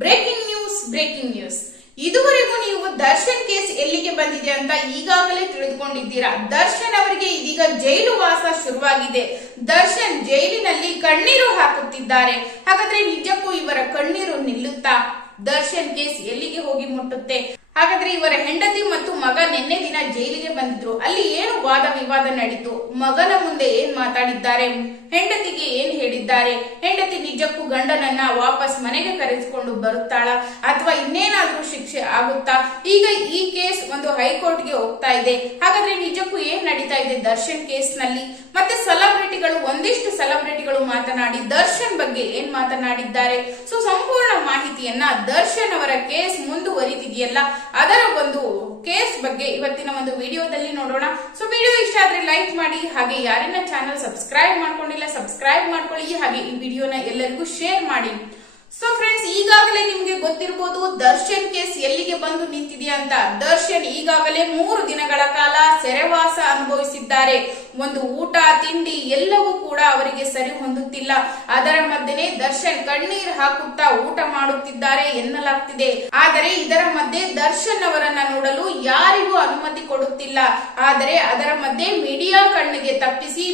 Breaking news ಇದುವರೆಗೂ ನೀವು Darshan case ಎಲ್ಲಿಗೆ ಬಂದಿದೆ ಅಂತ ಈಗಾಗಲೇ ತಿಳಿದುಕೊಂಡಿದ್ದೀರಾ. ದರ್ಶನ್ ಅವರಿಗೆ ಇದೀಗ ಜೈಲು ವಾಸ ಶುರುವಾಗಿದೆ. ದರ್ಶನ್ ಜೈಲಿನಲ್ಲಿ ಕಣ್ಣೀರು ಹಾಕುತ್ತಿದ್ದಾರೆ. ಹಾಗಾದ್ರೆ ನಿಜಕ್ಕೂ ಇವರ ಕಣ್ಣೀರು ನಿಲ್ಲುತ್ತಾ? ದರ್ಶನ್ ಕೇಸ್ ಎಲ್ಲಿಗೆ ಹೋಗಿ ಮುಟ್ಟುತ್ತೆ? ಹಾಗಾದ್ರೆ ಇವರ ಹೆಂಡತಿ ಮತ್ತು ಮಗ ನಿನ್ನೆ ದಿನ ಜೈಲಿಗೆ ಬಂದಿದ್ರು. ಅಲ್ಲಿ ಏನು ವಾದ ವಿವಾದ ನಡೀತು? ಮಗನ ಮುಂದೆ ಏನ್ ಮಾತಾಡಿದ್ದಾರೆ? ಹೆಂಡತಿಗೆ ಏನ್ ಹೇಳಿದ್ದಾರೆ? ಹೆಂಡತಿ ನಿಜಕ್ಕೂ ಗಂಡನನ್ನ ವಾಪಸ್ ಮನೆಗೆ ಕರೆಸಿಕೊಂಡು ಬರುತ್ತಾಳ ಅಥವಾ ಇನ್ನೇನಾದ್ರೂ ಶಿಕ್ಷೆ ಆಗುತ್ತಾ? ಈಗ ಈ ಕೇಸ್ ಒಂದು ಹೈಕೋರ್ಟ್ಗೆ ಹೋಗ್ತಾ ಇದೆ. ಹಾಗಾದ್ರೆ ನಿಜಕ್ಕೂ ಏನ್ ನಡೀತಾ ಇದೆ ದರ್ಶನ್ ಕೇಸ್ ನಲ್ಲಿ? ಮತ್ತೆ ಒಂದಿಷ್ಟು ಸೆಲೆಬ್ರಿಟಿಗಳು ಮಾತನಾಡಿ ದರ್ಶನ್ ಬಗ್ಗೆ ಏನ್ ಮಾತನಾಡಿದ್ದಾರೆ? ಸೊ ಸಂಪೂರ್ಣ ಮಾಹಿತಿಯನ್ನ ದರ್ಶನ್ ಅವರ ಕೇಸ್ ಮುಂದುವರಿದಿದೆಯಲ್ಲ ಅದರ ಒಂದು ಕೇಸ್ ಬಗ್ಗೆ ಇವತ್ತಿನ ಒಂದು ವಿಡಿಯೋದಲ್ಲಿ ನೋಡೋಣ. ಸೊ ವಿಡಿಯೋ ಇಷ್ಟ ಆದ್ರೆ ಲೈಕ್ ಮಾಡಿ, ಹಾಗೆ ಯಾರನ್ನ ಚಾನೆಲ್ ಸಬ್ಸ್ಕ್ರೈಬ್ ಮಾಡ್ಕೊಂಡಿಲ್ಲ ಸಬ್ಸ್ಕ್ರೈಬ್ ಮಾಡ್ಕೊಳ್ಳಿ, ಹಾಗೆ ಈ ವಿಡಿಯೋನ ಎಲ್ಲರಿಗೂ ಶೇರ್ ಮಾಡಿ. ಸೊ ಫ್ರೆಂಡ್ಸ್, ಈಗಾಗಲೇ ನಿಮ್ಗೆ ಗೊತ್ತಿರಬಹುದು ದರ್ಶನ್ ಕೇಸ್ ಎಲ್ಲಿಗೆ ಬಂದು ನಿಂತಿದೆ ಅಂತ. ದರ್ಶನ್ ಈಗಾಗಲೇ 3 ದಿನಗಳ ಕಾಲ ಸೆರೆವಾಸ ಅನುಭವಿಸಿದ್ದಾರೆ. ಒಂದು ಊಟ ತಿಂಡಿ ಎಲ್ಲವೂ ಕೂಡ ಅವರಿಗೆ ಸರಿ ಹೊಂದುತ್ತಿಲ್ಲ. ಅದರ ಮಧ್ಯೆ ದರ್ಶನ್ ಕಣ್ಣೀರ್ ಹಾಕುತ್ತಾ ಊಟ ಮಾಡುತ್ತಿದ್ದಾರೆ ಎನ್ನಲಾಗ್ತಿದೆ. ಆದರೆ ಇದರ ಮಧ್ಯೆ ದರ್ಶನ್ ಅವರನ್ನ ನೋಡಲು ಯಾರಿಗೂ ಅನುಮತಿ ಕೊಡುತ್ತಿಲ್ಲ. ಆದರೆ ಅದರ ಮಧ್ಯೆ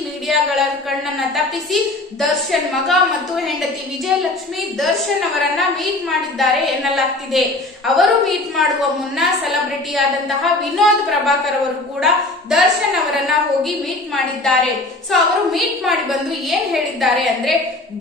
ಮೀಡಿಯಾಗಳ ಕಣ್ಣನ್ನ ತಪ್ಪಿಸಿ ದರ್ಶನ್ ಮಗ ಮತ್ತು ಹೆಂಡತಿ ವಿಜಯಲಕ್ಷ್ಮಿ ದರ್ಶನ್ ಅವರನ್ನ ಮೀಟ್ ಮಾಡಿದ್ದಾರೆ ಎನ್ನಲಾಗ್ತಿದೆ. ಅವರು ಮೀಟ್ ಮಾಡುವ ಮುನ್ನ ಸೆಲೆಬ್ರಿಟಿ ಆದಂತಹ ವಿನೋದ್ ಪ್ರಭಾಕರ್ ಅವರು ಕೂಡ ದರ್ಶನ್ ಅವರನ್ನ ಹೋಗಿ ಮೀಟ್ ಮಾಡಿದ್ದಾರೆ. ಸೊ ಅವರು ಮೀಟ್ ಮಾಡಿ ಬಂದು ಏನ್ ಹೇಳಿದ್ದಾರೆ ಅಂದ್ರೆ,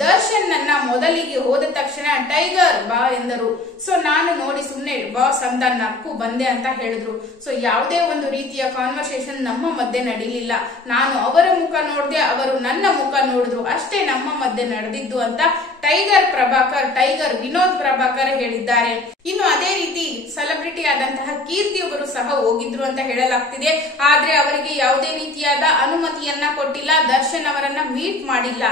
ದರ್ಶನ್ ನನ್ನ ಮೊದಲಿಗೆ ಹೋದ ತಕ್ಷಣ ಟೈಗರ್ ಬಾ ಎಂದರು. ಸೊ ನಾನು ನೋಡಿ ಸುಮ್ನೆ ಬಾಸ್ ಅಂತ ನಕ್ಕು ಬಂದೆ ಅಂತ ಹೇಳಿದ್ರು. ಸೊ ಯಾವುದೇ ಒಂದು ರೀತಿಯ ಕಾನ್ವರ್ಸೇಷನ್ ನಮ್ಮ ಮಧ್ಯೆ ನಡೀಲಿಲ್ಲ. ನಾನು ಅವರ ಮುಖ ನೋಡ್ದೆ, ಅವರು ನನ್ನ ಮುಖ ನೋಡಿದ್ರು, ಅಷ್ಟೇ ನಮ್ಮ ಮಧ್ಯೆ ನಡೆದಿದ್ದು ಅಂತ ಟೈಗರ್ ವಿನೋದ್ ಪ್ರಭಾಕರ್ ಹೇಳಿದ್ದಾರೆ. ಇನ್ನು ಅದೇ ರೀತಿ ಸೆಲೆಬ್ರಿಟಿ ಆದಂತಹ ಕೀರ್ತಿ ಅವರು ಸಹ ಹೋಗಿದ್ರು ಅಂತ ಹೇಳಲಾಗ್ತಿದೆ. ಆದ್ರೆ ಅವರಿಗೆ ಯಾವುದೇ ರೀತಿಯಾದ ಅನುಮತಿಯನ್ನ ಕೊಟ್ಟಿಲ್ಲ, ದರ್ಶನ್ ಅವರನ್ನ ಮೀಟ್ ಮಾಡಿಲ್ಲ.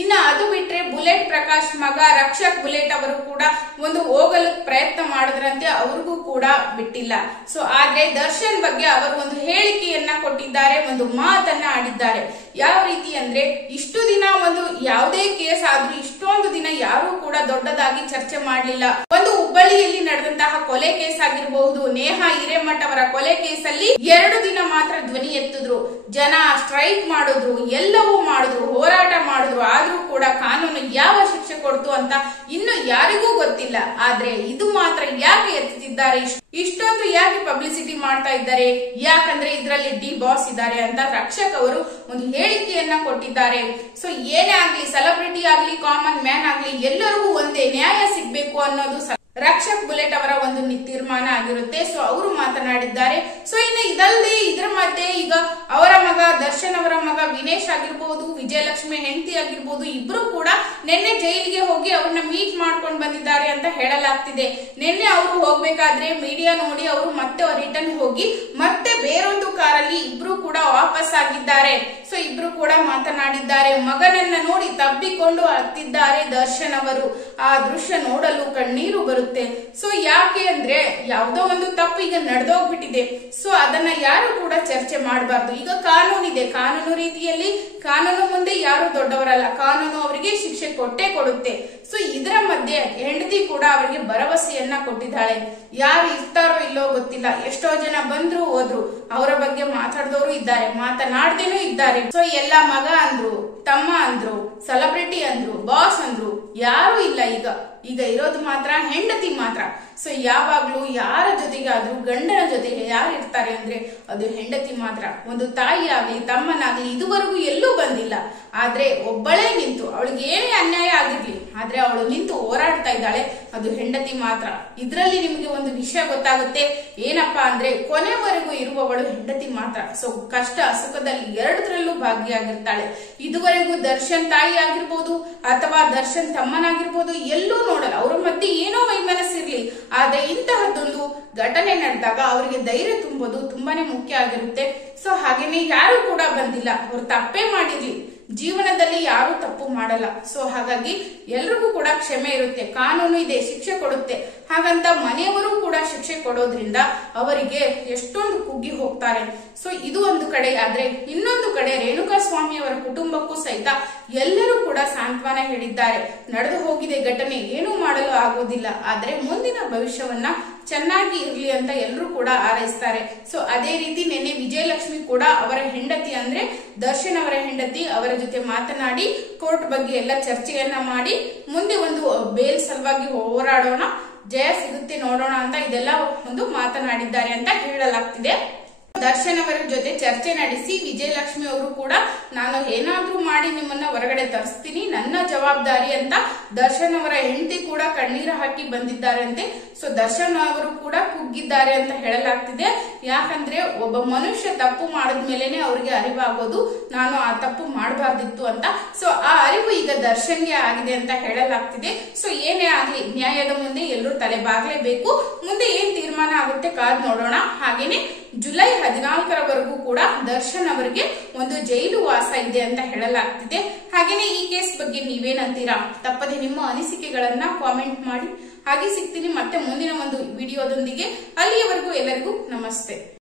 ಇನ್ನ ಅದು ಬಿಟ್ರೆ ಬುಲೆಟ್ ಪ್ರಕಾಶ್ ಮಗ ರಕ್ಷಕ್ ಬುಲೆಟ್ ಅವರು ಕೂಡ ಒಂದು ಹೋಗಲು ಪ್ರಯತ್ನ ಮಾಡಿದ್ರಂತೆ, ಅವ್ರಿಗೂ ಕೂಡ ಬಿಟ್ಟಿಲ್ಲ. ಸೊ ಆದ್ರೆ ದರ್ಶನ್ ಬಗ್ಗೆ ಅವರು ಒಂದು ಹೇಳಿಕೆಯನ್ನ ಕೊಟ್ಟಿದ್ದಾರೆ, ಒಂದು ಮಾತನ್ನ ಆಡಿದ್ದಾರೆ. ಯಾವ ರೀತಿ ಅಂದ್ರೆ, ಇಷ್ಟು ದಿನ ಒಂದು ಯಾವುದೇ ಕೇಸ್ ಆದ್ರೂ ಇಷ್ಟೊಂದು ದಿನ ಯಾರು ಕೂಡ ದೊಡ್ಡದಾಗಿ ಚರ್ಚೆ ಮಾಡಲಿಲ್ಲ. ಒಂದು ಹುಬ್ಬಳ್ಳಿಯಲ್ಲಿ ನಡೆದಂತಹ ಕೊಲೆ ಕೇಸ್ ಆಗಿರಬಹುದು, ನೇಹಾ ಹಿರೇಮಠ್ ಅವರ ಕೊಲೆ ಕೇಸಲ್ಲಿ 2 ದಿನ ಮಾತ್ರ ಧ್ವನಿ ಎತ್ತಿದ್ರು. ಜನ ಸ್ಟ್ರೈಕ್ ಮಾಡಿದ್ರು, ಎಲ್ಲವೂ ಮಾಡಿದ್ರು, ಹೋರಾಟ ಮಾಡಿದ್ರು. ಆದ್ರೂ ಕೂಡ ಕಾನೂನು ಯಾವ ಶಿಕ್ಷೆ ಕೊಡ್ತು ಅಂತ ಇನ್ನು ಯಾರಿಗೂ ಗೊತ್ತಿಲ್ಲ. ಆದ್ರೆ ಇದು ಮಾತ್ರ ಯಾಕೆ ಎತ್ತಿದ್ದಾರೆ, ಇಷ್ಟೊಂದು ಯಾಕೆ ಪಬ್ಲಿಸಿಟಿ ಮಾಡ್ತಾ ಇದ್ದಾರೆ? ಯಾಕಂದ್ರೆ ಇದರಲ್ಲಿ ಡಿ ಬಾಸ್ ಇದ್ದಾರೆ ಅಂತ ರಕ್ಷಕ್ ಅವರು ಒಂದು ಹೇಳಿಕೆಯನ್ನ ಕೊಟ್ಟಿದ್ದಾರೆ. ಸೊ ಏನೇ ಆಗ್ಲಿ, ಸೆಲೆಬ್ರಿಟಿ ಆಗ್ಲಿ ಕಾಮನ್ ಮ್ಯಾನ್ ಆಗ್ಲಿ ಎಲ್ಲರಿಗೂ ಒಂದೇ ನ್ಯಾಯ ಸಿಗ್ಬೇಕು ಅನ್ನೋದು ರಕ್ಷಕ್ ಬುಲೆಟ್ ಅವರ ಒಂದು ತೀರ್ಮಾನ ಆಗಿರುತ್ತೆ. ಸೊ ಅವರು ಮಾತನಾಡಿದ್ದಾರೆ. ಸೊ ಇನ್ನು ಇದಲ್ಲದೆ ಇದರ ಮಧ್ಯೆ ಈಗ ಅವರ ಮಗ ದರ್ಶನ್ ಅವರ ಮಗ ವಿನೇಶ್ ಆಗಿರ್ಬಹುದು, ವಿಜಯಲಕ್ಷ್ಮಿ ಹೆಂಡತಿ ಆಗಿರ್ಬಹುದು, ಇಬ್ರು ಕೂಡ ನಿನ್ನೆ ಜೈಲಿಗೆ ಹೋಗಿ ಅವ್ರನ್ನ ಮೀಟ್ ಮಾಡ್ಕೊಂಡು ಬಂದಿದ್ದಾರೆ ಅಂತ ಹೇಳಲಾಗ್ತಿದೆ. ನಿನ್ನೆ ಅವರು ಹೋಗ್ಬೇಕಾದ್ರೆ ಮೀಡಿಯಾ ನೋಡಿ ಅವರು ಮತ್ತೆ ರಿಟರ್ನ್ ಹೋಗಿ ಮತ್ತೆ ಬೇರೊಂದು ಕಾರಲ್ಲಿ ಇಬ್ರು ಕೂಡ ವಾಪಸ್ ಆಗಿದ್ದಾರೆ. ಸೊ ಇಬ್ರು ಕೂಡ ಮಾತನಾಡಿದ್ದಾರೆ. ಮಗನನ್ನ ನೋಡಿ ತಬ್ಬಿಕೊಂಡು ಅತ್ತಿದ್ದಾರೆ ದರ್ಶನ್ ಅವರು. ಆ ದೃಶ್ಯ ನೋಡಲು ಕಣ್ಣೀರು ಬರುತ್ತೆ. ಸೊ ಯಾಕೆ ಅಂದ್ರೆ, ಯಾವುದೋ ಒಂದು ತಪ್ಪು ಈಗ ನಡೆದೋಗ್ಬಿಟ್ಟಿದೆ. ಸೊ ಅದನ್ನ ಯಾರು ಕೂಡ ಚರ್ಚೆ ಮಾಡಬಾರ್ದು. ಈಗ ಕಾನೂನಿದೆ, ಕಾನೂನು ರೀತಿಯಲ್ಲಿ ಕಾನೂನು ಮುಂದೆ ಯಾರು ದೊಡ್ಡವರಲ್ಲ, ಕಾನೂನು ಅವರಿಗೆ ಶಿಕ್ಷೆ ಕೊಟ್ಟೇ ಕೊಡುತ್ತೆ. ಸೊ ಇದರ ಮಧ್ಯೆ ಹೆಂಡತಿ ಕೂಡ ಅವರಿಗೆ ಭರವಸೆಯನ್ನ ಕೊಟ್ಟಿದ್ದಾಳೆ. ಯಾರು ಇರ್ತಾರೋ ಇಲ್ಲೋ ಗೊತ್ತಿಲ್ಲ, ಎಷ್ಟೋ ಜನ ಬಂದ್ರು ಹೋದ್ರು, ಅವರ ಬಗ್ಗೆ ಮಾತಾಡಿದವರು ಇದ್ದಾರೆ, ಮಾತನಾಡ್ದೇನೂ ಇದ್ದಾರೆ. ಸೊ ಎಲ್ಲ ಮಗ ಅಂದ್ರು, ತಮ್ಮ ಅಂದ್ರು, ಸೆಲೆಬ್ರಿಟಿ ಅಂದ್ರು, ಬಾಸ್ ಅಂದ್ರು, ಯಾರು ಇಲ್ಲ. ಈಗ ಇರೋದು ಮಾತ್ರ ಹೆಂಡತಿ ಮಾತ್ರ. ಸೊ ಯಾವಾಗ್ಲೂ ಯಾರ ಜೊತೆಗಾದ್ರೂ ಗಂಡನ ಜೊತೆಗೆ ಯಾರು ಇರ್ತಾರೆ ಅಂದ್ರೆ ಅದು ಹೆಂಡತಿ ಮಾತ್ರ. ಒಂದು ತಾಯಿ ಆಗ್ಲಿ ತಮ್ಮನಾಗ್ಲಿ ಇದುವರೆಗೂ ಎಲ್ಲೂ ಬಂದಿಲ್ಲ. ಆದ್ರೆ ಒಬ್ಬಳೇ ನಿಂತು, ಅವಳಿಗೆ ಏನೇ ಅನ್ಯಾಯ ಆಗಿರ್ಲಿ, ಆದ್ರೆ ಅವಳು ನಿಂತು ಹೋರಾಡ್ತಾ ಇದ್ದಾಳೆ, ಅದು ಹೆಂಡತಿ ಮಾತ್ರ. ಇದ್ರಲ್ಲಿ ನಿಮ್ಗೆ ಒಂದು ವಿಷಯ ಗೊತ್ತಾಗುತ್ತೆ, ಏನಪ್ಪಾ ಅಂದ್ರೆ ಕೊನೆವರೆಗೂ ಇರುವವಳು ಹೆಂಡತಿ ಮಾತ್ರ. ಸೊ ಕಷ್ಟ ಸುಖದಲ್ಲಿ ಎರಡರಲ್ಲೂ ಭಾಗಿಯಾಗಿರ್ತಾಳೆ. ಇದುವರೆಗೂ ದರ್ಶನ್ ತಾಯಿ ಆಗಿರ್ಬೋದು ಅಥವಾ ದರ್ಶನ್ ತಮ್ಮನಾಗಿರ್ಬೋದು ಎಲ್ಲೂ ನೋಡಲ್ಲ, ಅವ್ರ ಮಧ್ಯೆ ಏನೋ ವೈಮನಸ್ಸಿರ್ಲಿ. ಆದ್ರೆ ಇಂತಹದ್ದೊಂದು ಘಟನೆ ನಡೆದಾಗ ಅವರಿಗೆ ಧೈರ್ಯ ತುಂಬೋದು ತುಂಬಾನೇ ಮುಖ್ಯ ಆಗಿರುತ್ತೆ. ಸೊ ಹಾಗೇನೆ ಯಾರು ಕೂಡ ಬಂದಿಲ್ಲ, ಅವ್ರು ತಪ್ಪೇ ಮಾಡಿರ್ಲಿ, ಜೀವನದಲ್ಲಿ ಯಾರು ತಪ್ಪು ಮಾಡಲ್ಲ. ಸೊ ಹಾಗಾಗಿ ಎಲ್ರಿಗೂ ಕೂಡ ಕ್ಷಮೆ ಇರುತ್ತೆ, ಕಾನೂನು ಇದೆ, ಶಿಕ್ಷೆ ಕೊಡುತ್ತೆ. ಹಾಗಂತ ಮನೆಯವರು ಕೂಡ ಶಿಕ್ಷೆ ಕೊಡೋದ್ರಿಂದ ಅವರಿಗೆ ಎಷ್ಟೊಂದು ಕುಗ್ಗಿ ಹೋಗ್ತಾರೆ. ಸೊ ಇದು ಒಂದು ಕಡೆ ಆದ್ರೆ, ಇನ್ನೊಂದು ಕಡೆ ರೇಣುಕಾ ಸ್ವಾಮಿ ಅವರ ಕುಟುಂಬಕ್ಕೂ ಸಹಿತ ಎಲ್ಲರೂ ಕೂಡ ಸಾಂತ್ವನ ಹೇಳಿದ್ದಾರೆ. ನಡೆದು ಹೋಗಿದೆ ಘಟನೆ, ಏನೂ ಮಾಡಲು ಆಗೋದಿಲ್ಲ, ಆದ್ರೆ ಮುಂದಿನ ಭವಿಷ್ಯವನ್ನ ಚೆನ್ನಾಗಿ ಇರ್ಲಿ ಅಂತ ಎಲ್ಲರೂ ಕೂಡ ಹಾರೈಸ್ತಾರೆ. ಸೊ ಅದೇ ರೀತಿ ನಿನ್ನೆ ವಿಜಯಲಕ್ಷ್ಮಿ ಕೂಡ ಅವರ ಹೆಂಡತಿ ಅಂದ್ರೆ ದರ್ಶನ್ ಅವರ ಹೆಂಡತಿ ಅವರ ಜೊತೆ ಮಾತನಾಡಿ ಕೋರ್ಟ್ ಬಗ್ಗೆ ಎಲ್ಲ ಚರ್ಚೆಯನ್ನ ಮಾಡಿ ಮುಂದೆ ಒಂದು ಬೇಲ್ ಸಲುವಾಗಿ ಹೋರಾಡೋಣ, ಜಯ ಸಿಗುತ್ತೆ ನೋಡೋಣ ಅಂತ ಇದೆಲ್ಲ ಒಂದು ಮಾತನಾಡಿದ್ದಾರೆ ಅಂತ ಹೇಳಲಾಗ್ತಿದೆ. ದರ್ಶನ್ ಅವರ ಜೊತೆ ಚರ್ಚೆ ನಡೆಸಿ ವಿಜಯಲಕ್ಷ್ಮಿ ಅವರು ಕೂಡ ನಾನು ಏನಾದ್ರೂ ಮಾಡಿ ನಿಮ್ಮನ್ನ ಹೊರಗಡೆ ತರಿಸ್ತೀನಿ, ನನ್ನ ಜವಾಬ್ದಾರಿ ಅಂತ ದರ್ಶನ್ ಅವರ ಹೆಂಡತಿ ಕೂಡ ಕಣ್ಣೀರು ಹಾಕಿ ಬಂದಿದ್ದಾರಂತೆ. ಸೊ ದರ್ಶನ್ ಅವರು ಕೂಡ ಕುಗ್ಗಿದ್ದಾರೆ ಅಂತ ಹೇಳಲಾಗ್ತಿದೆ. ಯಾಕಂದ್ರೆ ಒಬ್ಬ ಮನುಷ್ಯ ತಪ್ಪು ಮಾಡಿದ್ಮೇಲೆನೆ ಅವ್ರಿಗೆ ಅರಿವಾಗೋದು ನಾನು ಆ ತಪ್ಪು ಮಾಡಬಾರ್ದಿತ್ತು ಅಂತ. ಸೊ ಆ ಅರಿವು ಈಗ ದರ್ಶನ್ಗೆ ಆಗಿದೆ ಅಂತ ಹೇಳಲಾಗ್ತಿದೆ. ಸೊ ಏನೇ ಆಗ್ಲಿ ನ್ಯಾಯದ ಮುಂದೆ ಎಲ್ಲರೂ ತಲೆ ಬಾಗ್ಲೇಬೇಕು. ಮುಂದೆ ಏನ್ ತೀರ್ಮಾನ ಆಗುತ್ತೆ ಕಾದ್ ನೋಡೋಣ. ಹಾಗೇನೆ ಜುಲೈ 14ರವರೆಗೂ ಕೂಡ ದರ್ಶನ್ ಅವರಿಗೆ ಒಂದು ಜೈಲು ವಾಸ ಇದೆ ಅಂತ ಹೇಳಲಾಗ್ತಿದೆ. ಹಾಗೇನೆ ಈ ಕೇಸ್ ಬಗ್ಗೆ ನೀವೇನಂತೀರಾ? ತಪ್ಪದೆ ನಿಮ್ಮ ಅನಿಸಿಕೆಗಳನ್ನ ಕಾಮೆಂಟ್ ಮಾಡಿ. ಹಾಗೆ ಸಿಗ್ತೀನಿ ಮತ್ತೆ ಮುಂದಿನ ಒಂದು ವಿಡಿಯೋದೊಂದಿಗೆ. ಅಲ್ಲಿಯವರೆಗೂ ಎಲ್ಲರಿಗೂ ನಮಸ್ತೆ.